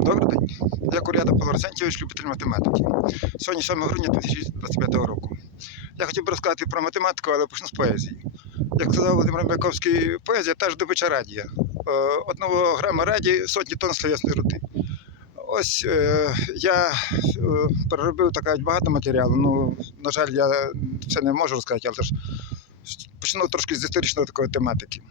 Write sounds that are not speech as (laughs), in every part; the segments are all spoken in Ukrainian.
Добрий день. Я Кур'ята Павло Арсентьович, любитель математики. Сьогодні 7 грудня 2025 року. Я хотів би розказати про математику, але почну з поезії. Як сказав Володимир Маяковський, поезія та ж добича радія. Е, Одного грама радії сотні тонн словесної рути. Ось е, я е, переробив так багато матеріалу. Ну, на жаль, я це не можу розказати, але ж почну трошки з історичної такої тематики.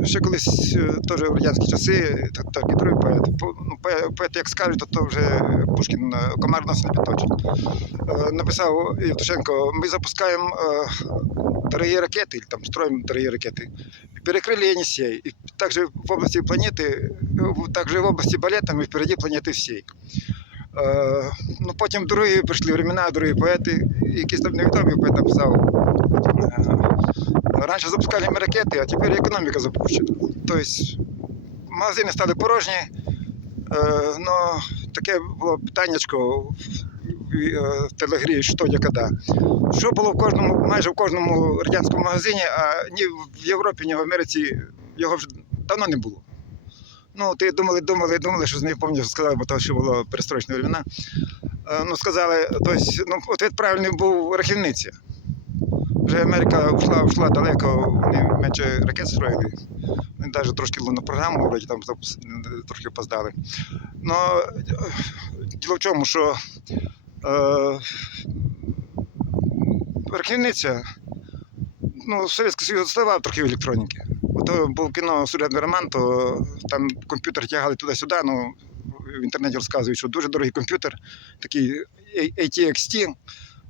Е, ще колись е, теж в радянські часи, так, так і другий поет. По- Ну, поет, поет, як скажуть, то, то вже Пушкін е, комар нас не підточить. Е, написав Євтушенко, ми запускаємо е, дорогі ракети, или там строим дорогі ракети. Перекрыли Енисей. И также в области планеты, в- также в области балета мы впереди планети всей. Е, ну, потім другі прийшли времена, другі поети, якісь там невідомі поет написав. Е, Раніше запускали ми ракети, а тепер економіка запущена. Тобто магазини стали порожні. Е, ну, таке було питаннячко в, в телегрі, що де коли. Що було в кожному, майже в кожному радянському магазині, а ні в Європі, ні в Америці його вже давно не було. Ну, ти думали, думали, думали, що з нею пам'ятаю, сказали, бо то ще було перестрочні времена. Е, ну, сказали, тобто, ну, ответ правильний був рахівниця. Вже Америка йшла, йшла далеко, вони менше ракет строїли. Вони навіть трошки лунну програму вроді там трохи опоздали. Ну, е, діло в чому, що е, рахівниця, ну, Совєтський Союз ставав трохи в електроніки. Ото був кіно «Сурядний роман, то там комп'ютер тягали туди-сюди, ну, в інтернеті розказують, що дуже дорогий комп'ютер, такий ATXT,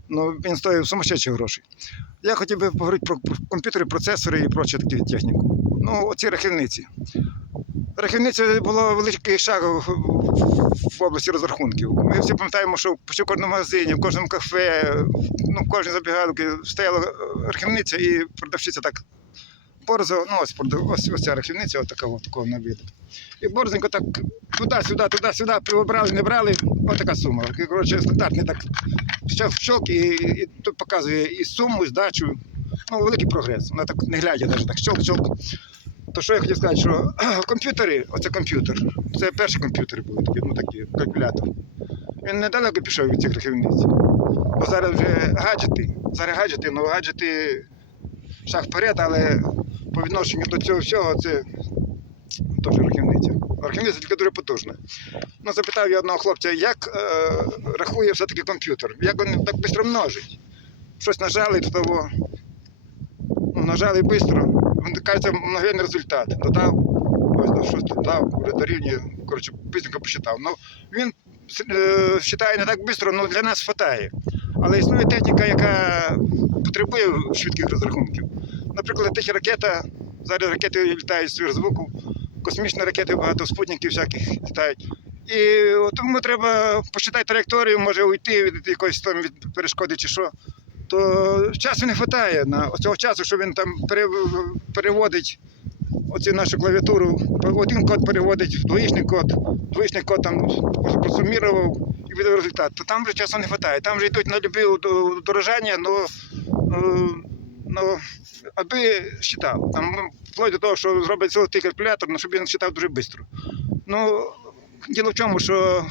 ну, він стоїв сумасшедші гроші. Я хотів би поговорити про, комп'ютери, процесори і прочу таку техніку. Ну, оці рахівниці. Рахівниця було великий шаг в, області розрахунків. Ми всі пам'ятаємо, що в кожному магазині, в кожному кафе, ну, в кожній забігалці стояла рахівниця і продавчиця так борзо, ну ось, ось, ось ця рахівниця, от такого, такого на вид. І борзенько так туди-сюди, туди-сюди, брали, не брали, ось така сума. Коротше, стандартний так щелк і, і тут показує і суму, і здачу. Ну, великий прогрес. Вона так не глядя, навіть так щелк-щелк. То що я хотів сказати, що (clears throat) комп'ютери, оце комп'ютер, це перші комп'ютери були, такі, ну такі, калькулятор. Він недалеко пішов від цих рахівниць. Бо зараз вже гаджети. Зараз гаджети, ну гаджети шаг вперед, але по відношенню до цього всього це теж рахівниця. Рахівниця тільки дуже потужна. Ну, запитав я одного хлопця, як е, рахує все-таки комп'ютер, як він так швидко множить. Щось нажали, то того, ну, нажали швидко, він кажеться мгновенний результат. Додав, ось ну, щось додав, дорівнює, коротше, швидко посчитав. Ну, він е, не так швидко, але для нас вистачає. Але існує техніка, яка потребує швидких розрахунків. Наприклад, тих ракета, зараз ракети літають з звуку, космічні ракети, багато спутників всяких літають. І тому треба посчитати траєкторію, може уйти від якоїсь там від перешкоди чи що. То часу не вистачає на цього часу, що він там переводить оцю нашу клавіатуру. Один код переводить в двоїчний код, двоїчний код там просумірував і видав результат. То там вже часу не вистачає. Там вже йдуть на любі дорожання, ну, е, ну, аби считав. Там ну, вплоть до того, що зробить золотий калькулятор, ну, щоб він считав дуже швидко. Ну, діло в чому, що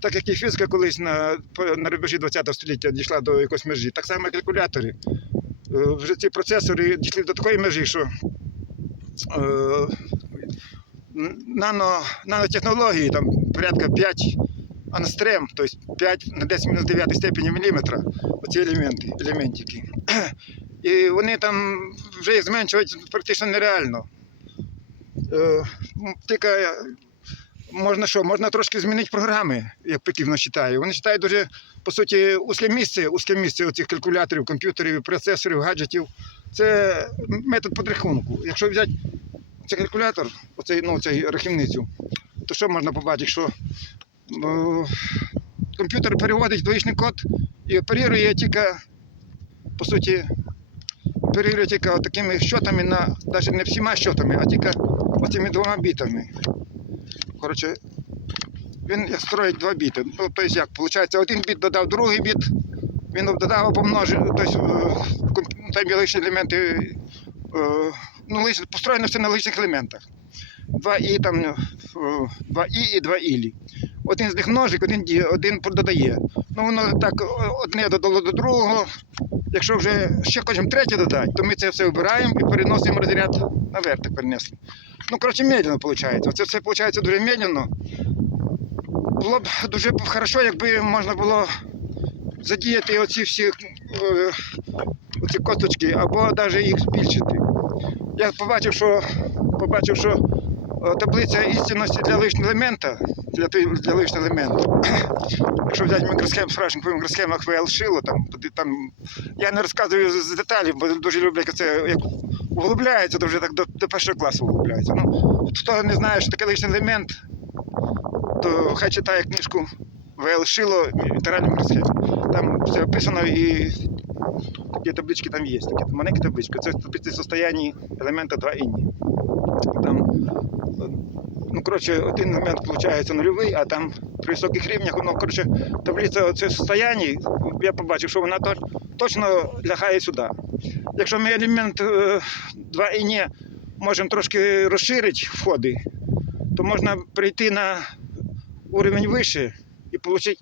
так як і фізика колись на, на рубежі ХХ століття дійшла до якоїсь межі, так само калькулятори. Е, Вже ці процесори дійшли до такої межі, що е, нано, нанотехнології, там порядка 5 ангстрем, тобто 5 на 10 мінус 9 степені міліметра, оці елементи, елементики. І вони там вже їх зменшувати практично нереально. Е, Тільки можна що, можна трошки змінити програми, як потрібно читаю. Вони читають дуже, по суті, узке місце, узке місце цих калькуляторів, комп'ютерів, процесорів, гаджетів. Це метод підрахунку. Якщо взяти цей калькулятор, оцей, ну, цей рахівницю, то що можна побачити, що е, комп'ютер переводить двоїчний код і оперує тільки, по суті, оперує тільки такими щотами, на, навіть не всіма щотами, а тільки оцими двома бітами. Коротше, він строїть два біти. Ну, тобто як, виходить, один біт додав другий біт, він додав помножив, тобто е, там є лишні елементи, е, ну, построєно все на лишніх елементах. Два і там два і і два ілі. Один з них ножик, один, один додає. Ну воно так одне додало до другого. Якщо вже ще хочемо третє додати, то ми це все вибираємо і переносимо розряд наверх так перенесли. Ну, коротше, медленно виходить. Це все виходить дуже медленно. Було б дуже хорошо, якби можна було задіяти оці всі е, оці косточки, або навіть їх збільшити. Я побачив, що побачив, що е, таблиця істинності для лишнього елемента, для, для лишнього елемента. (coughs) Якщо взяти мікросхем, справжніх по мікросхемах ВЛ шило, там, там, я не розказую з деталей, бо дуже люблю, як це як углубляється, то вже так до, до першого класу углубляється. Ну, хто не знає, що таке лишній елемент, то хай читає книжку ВЛ Шило інтегральний мікросхем. Там все описано і такі таблички там є, такі маленькі таблички. Це таблиці состояння елемента 2 інні. Там, ну, коротше, один елемент виходить нульовий, а там при високих рівнях, воно, коротше, таблиця це состояння, я побачив, що вона точно лягає сюди. Якщо ми елемент 2 інні можемо трошки розширити входи, то можна прийти на уровень вище і отримати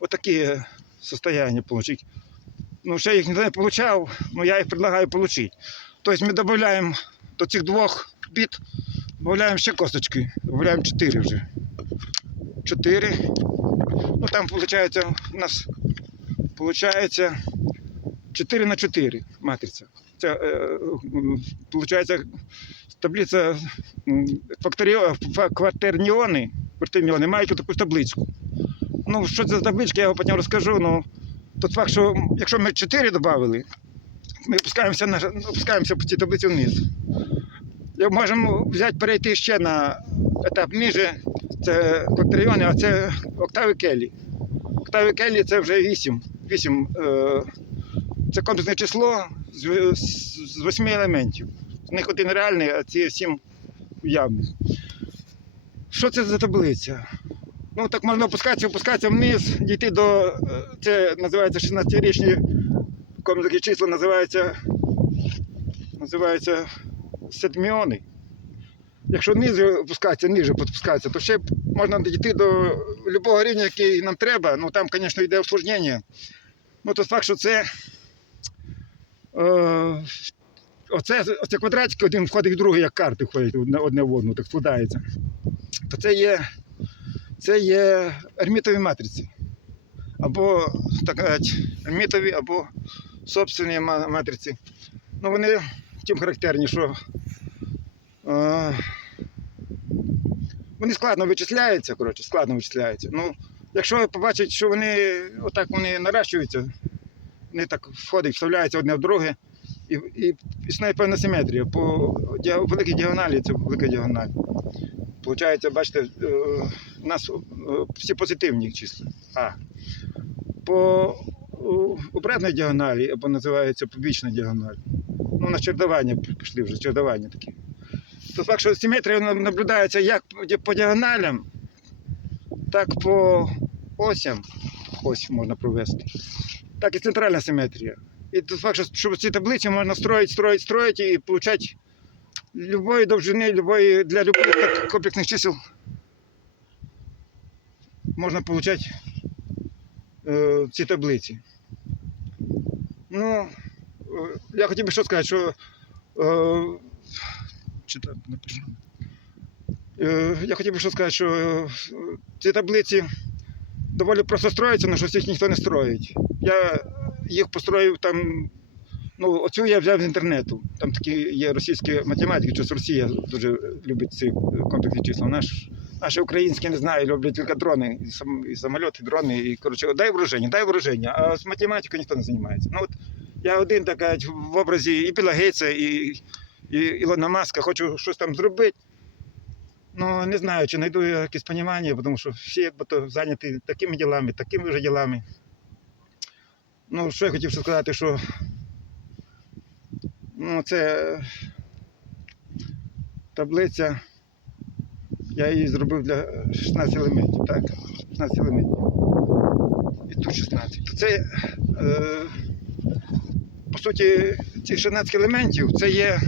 отакі состояння. Получить. Ну, ще їх не получав, але я їх предлагаю отримати. Тобто ми додаємо до цих двох біт, додаємо ще косточки, додаємо 4 вже. 4. Ну там виходить у нас виходить 4 на 4 матриця. Це е, таблиця факторіо, кватерніони, мають таку табличку. Ну, що це за табличка, я потім розкажу. Ну, тот факт, що якщо ми 4 додали, ми опускаємося, на, опускаємося по цій таблиці вниз. Можемо взяти, перейти ще на етап ниже, це кватеріони, а це октави Келлі. Октави Келлі це вже 8. 8 е, це комплексне число з, з, з 8 елементів. З них один реальний, а ці 7 уявних. Що це за таблиця? Ну так можна опускатися, опускатися вниз, дійти до. е, Це називається 16-річні такі числа називаються, називаються сетміони. Якщо вниз опускатися, ниже підпускатися, то ще можна дійти до будь-якого рівня, який нам треба. Ну там, звісно, йде обслуження. Ну, то факт, що це. Е, оце, оце квадратики один входить в другий, як карти входять одне, в одну, так складається. То це є, це є ермітові матриці. Або, так ермітові, або собственні матриці. Ну, вони тим характерні, що е, вони складно вичисляються, коротше, складно вичисляються. Ну, якщо побачать, що вони отак вони наращуються, вони так входять, вставляються одне в друге, і, і існує певна симетрія. По великій діагоналі це велика діагональ. Получається, бачите, е, у нас е, всі позитивні числа. А. По обратній діагоналі, або називається побічна діагональ. Ну, на чердування пішли вже, чердування такі. То факт, що симетрія наблюдається як по- діагоналям, так по осям, ось можна провести, так і центральна симетрія. І тут факт, що- ці таблиці можна строїти, строїти, строїти і отримати любої довжини, любої, для любих так, комплексних чисел можна отримати е, ці таблиці. Ну, я хотів би що сказати, що е, чи так напишу. Е, я хотів би що сказати, що е, ці таблиці доволі просто строїться, але щось їх ніхто не строїть. Я їх построїв там. Ну, оцю я взяв з інтернету. Там такі є російські математики, що Росія дуже любить ці комплексні числа. Наш, наші українські не знаю, люблять тільки дрони, і, сам, і самоліти, і дрони. І, коротше, дай враження, дай враження. А з математикою ніхто не займається. Ну, от я один так сказати, в образі і Біла Гейтса, і, і Ілона Маска, хочу щось там зробити. Ну, не знаю, чи знайду я якесь розуміння, тому що всі якби то зайняті такими ділами, такими вже ділами. Ну, що я хотів сказати, що ну, це таблиця. Я її зробив для 16 елементів, так? 16 елементів. І тут 16. То це, е, по суті, ці 16 елементів це є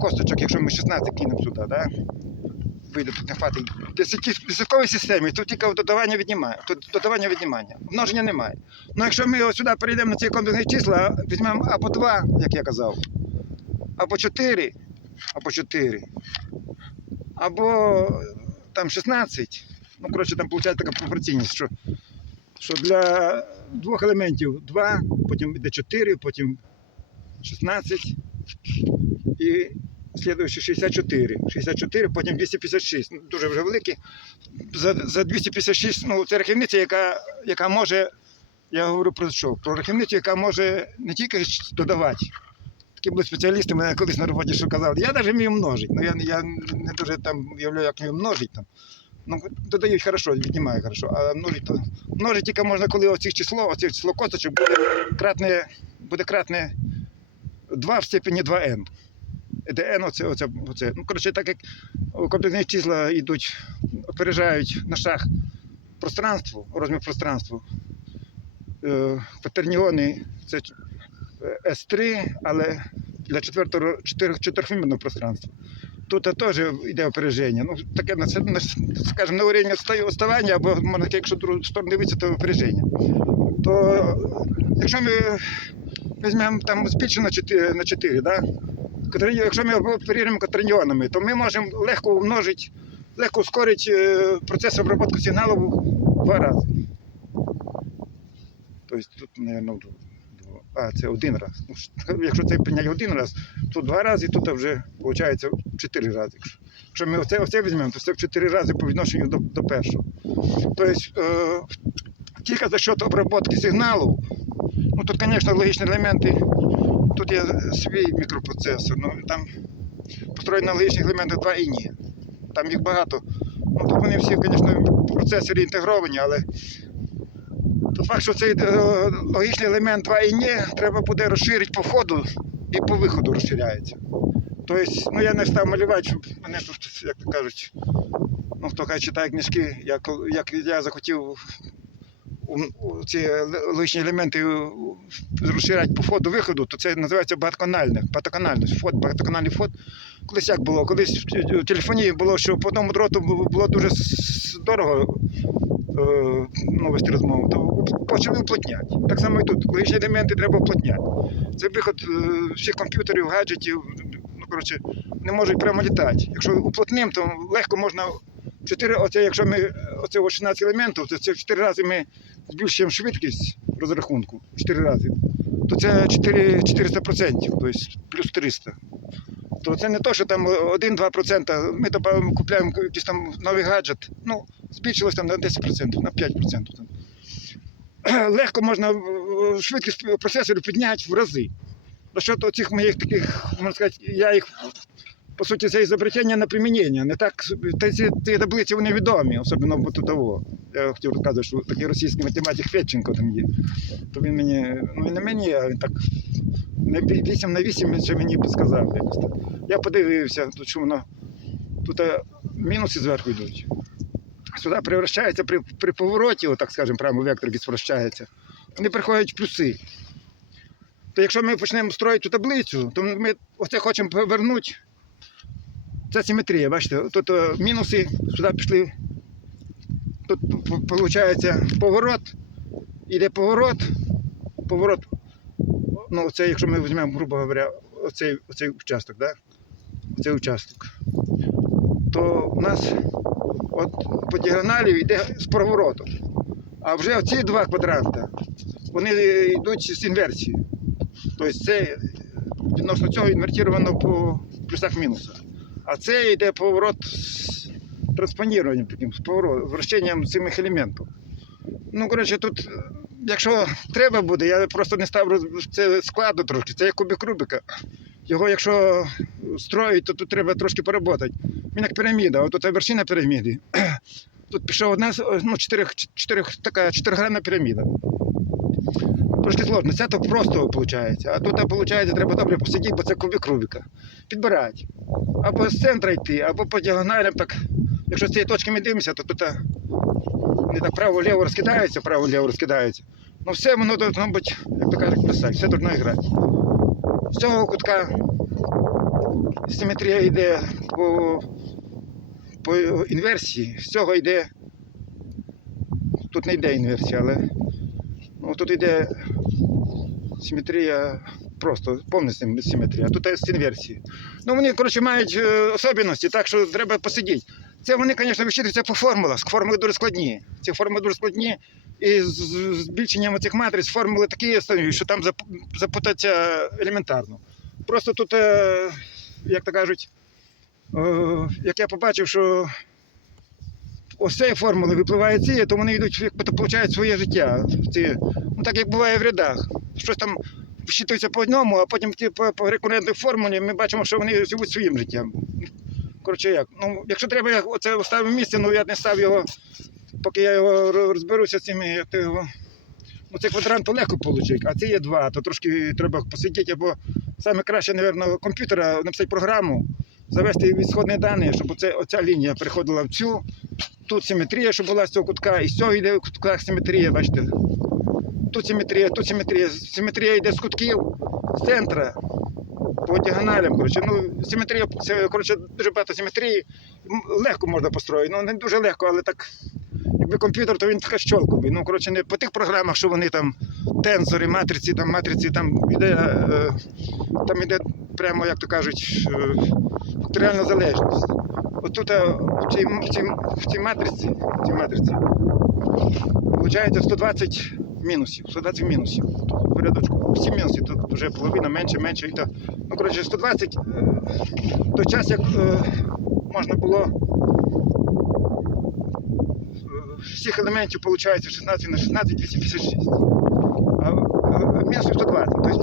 косточок, якщо ми 16 кинемо сюди, так? вийде, тут не хватить. В десятковій системі тут тільки додавання віднімає. Тут додавання віднімання. Множення немає. Ну якщо ми сюди перейдемо на ці комплексні числа, візьмемо або 2, як я казав, або 4, або 4, або там 16. Ну, коротше, там виходить така пропорційність, що, що для двох елементів 2, потім йде 4, потім 16 і слідуючи 64. 64, потім 256. Ну, дуже вже великі. За, за 256, ну, це рахівниця, яка, яка може, я говорю про що? Про рахівницю, яка може не тільки додавати. Такі були спеціалісти, мене колись на роботі що казали, я навіть вмію множити. Ну, я, я не дуже там уявляю, як вмію множити. Ну, додають хорошо, віднімаю хорошо, а множить. Множить тільки можна, коли оці число, оце число косточок буде кратне, буде кратне 2 в степені 2n. Де n оце, оце, оце. Ну, коротше, так як комплексні числа йдуть, опережають на шаг пространство, розмір пространства. Е, Кватерніони це е, S3, але для четвертого, чотир, чотирьохвимірного пространства. Тут теж йде опереження. Ну, таке, на, скажімо, на рівні відставання, або якщо другу сторону дивитися, то опереження. То якщо ми візьмемо там збільшено на 4, на 4 да? Якщо ми перевіримо кватерніонами, то ми можемо легко умножити, легко ускорити е, процес обробки сигналу в два рази. Тобто тут, мабуть, а, це один раз. Ну, (laughs) якщо це прийняти один раз, то два рази, тут вже виходить в чотири рази. Якщо- ми оце, оце візьмемо, то це в чотири рази по відношенню до, до першого. Тобто е, тільки за счет обробки сигналу, ну тут, звісно, логічні елементи, тут є свій мікропроцесор, ну там построєні на логічних елементах два і ні. Там їх багато. Ну, тут вони всі, звісно, процесори інтегровані, але Тот факт, що цей е, логічний елемент 2 і ні, треба буде розширити по входу і по виходу розширяється. Тобто, ну я не став малювати, щоб мене тут, як то кажуть, ну хто хай читає книжки, як, як я захотів ці логічні елементи розширяти по входу виходу, то це називається багатоканальне, багатоканальність, вход, багатоканальний вход. Колись як було? Колись в телефонії було, що по одному дроту було дуже дорого е, вести розмову, то почали уплотняти. Так само і тут. Логічні елементи треба уплотняти. Це виход е, всіх комп'ютерів, гаджетів, ну, коротше, не можуть прямо літати. Якщо уплотним, то легко можна. Чотири, оце, якщо ми оце 16 елементів, то це в 4 рази ми збільшуємо швидкість розрахунку. в 4 рази. То це 4, 400%, тобто плюс 300. То це не то, що там 1-2%. Ми добавимо, купуємо якийсь там новий гаджет. Ну, збільшилось там на 10%, на 5%. Там. (clears throat) Легко можна е, швидкість процесорів підняти в рази. То цих моїх таких, можна сказати, я їх, по суті, це ізобретення на примінення. Не так, ці, ці таблиці вони відомі, особливо того. Я хотів розказати, що такий російський математик Федченко там є. То він мені, ну не мені, а він так 8 на 8 він ще мені підсказав. якось. Я подивився, тут що воно, тут е, мінуси зверху йдуть. Сюди превращається при, при повороті, отак скажемо, прямо вектор якийсь. Вони приходять плюси. То якщо ми почнемо строїти цю таблицю, то ми оце хочемо повернути. Це симетрія, бачите, тут е, мінуси сюди пішли. Тут виходить поворот, іде поворот, поворот. Ну, це якщо ми візьмемо, грубо говоря, оцей, оцей участок, да? оцей участок, то у нас от по діагоналі йде з поворотом. А вже оці два квадранта, вони йдуть з інверсією. Тобто це відносно цього інвертовано по плюсах-мінусах. А це йде поворот з транспоніруванням таким, з поворот, з вращенням цих елементів. Ну, коротше, тут, якщо треба буде, я просто не став це складу трошки, це як кубик Рубика. Його, якщо строїть, то тут треба трошки поработати. Він як піраміда, от тут вершина піраміди. (clears throat) Тут пішов одна, ну, чотирих, чотирих, така чотиригранна піраміда. Трошки сложно, це то просто виходить. А тут, виходить, треба добре посидіти, бо це кубик Рубика. Підбирати. Або з центра йти, або по діагоналям. Так, якщо з цієї точки ми дивимося, то тут не так право-ліво розкидається, право-ліво розкидається. Ну все воно бути, як то кажуть, писати, все должно грати. З цього кутка симетрія йде по, по інверсії з цього йде. Тут не йде інверсія, але ну, тут йде симетрія, просто повна симетрія, тут з інверсії. Ну вони, коротше, мають е, особливості, так що треба посидіти. Це вони, звісно, вичитуються по формулах. Формули дуже складні. Ці формули дуже складні. І з збільшенням цих матриць формули такі становлять, що там зап- запутатися елементарно. Просто тут, е, як то кажуть, е, як я побачив, що ось цієї формули випливає ці, то вони йдуть, як получають своє життя. Ці, ну так як буває в рядах. Щось там вчитується по одному, а потім ті, по, по формулі ми бачимо, що вони живуть своїм життям. Коротше, як? Ну, якщо треба, я оце оставив місце, ну я не став його, поки я його розберуся з цими, як то його. Ну, цей квадрант то легко отримати, а це є два, то трошки треба посидіти, або саме краще, мабуть, комп'ютера написати програму, завести відсходні дані, щоб оце, оця лінія переходила в цю. Тут симетрія, щоб була з цього кутка, і з цього йде в кутках симетрія, бачите. Тут симетрія, тут симетрія. Симетрія йде з кутків, з центра, по діагоналям. Коротше. Ну, симетрія, коротше, дуже багато симетрії. Легко можна построїти. Ну, не дуже легко, але так. Якби комп'ютер, то він така щолковий. Ну, коротше, не по тих програмах, що вони там тензори, матриці, там матриці, там іде, е, там іде прямо, як то кажуть, е, факторіальна залежність. От тут е, в цій, в цій, в цій матриці, в цій матриці виходить 120 мінусів. 120 мінусів. В рядочку. Всі мінуси, тут вже половина менше, менше. І то, ну, коротше, 120 е, той час, як е, можна було е, всіх елементів виходить 16 на 16, 256. А, а мінусів 120. Тобто